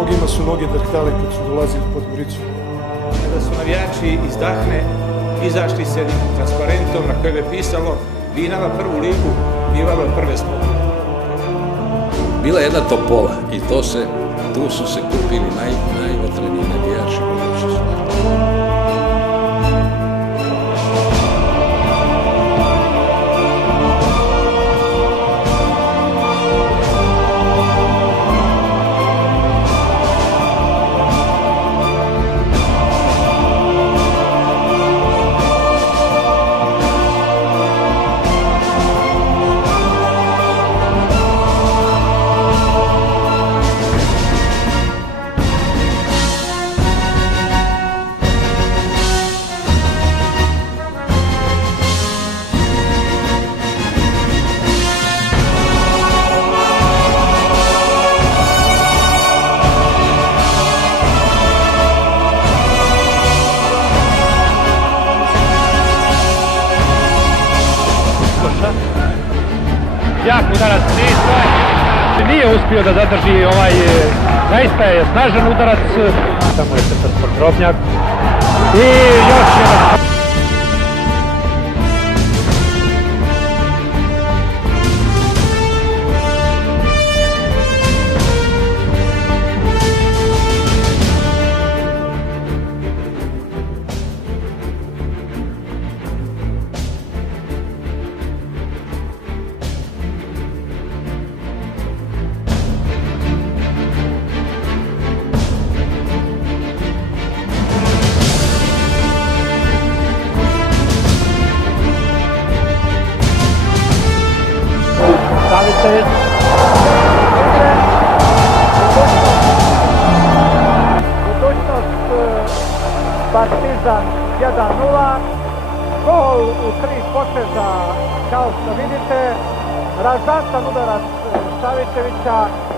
Mnogima su noge drhtale kad su dolazili pod Goricu. Kada su navijači iz Dahme izašli s jednim transparentom na kojem je pisalo Dinama prvu ligu, bivalo je prve smo. Bila je jedna topola i tu su se kupili najotreniji navijači u budućnosti. Jak udarac nije uspio da zadrži zaista je snažan udarac, tamo je Srpar Drobnjak i još jedan. Partizan 1:0, gol u 3 poteza kao što vidite, razantan udarac Savićevića.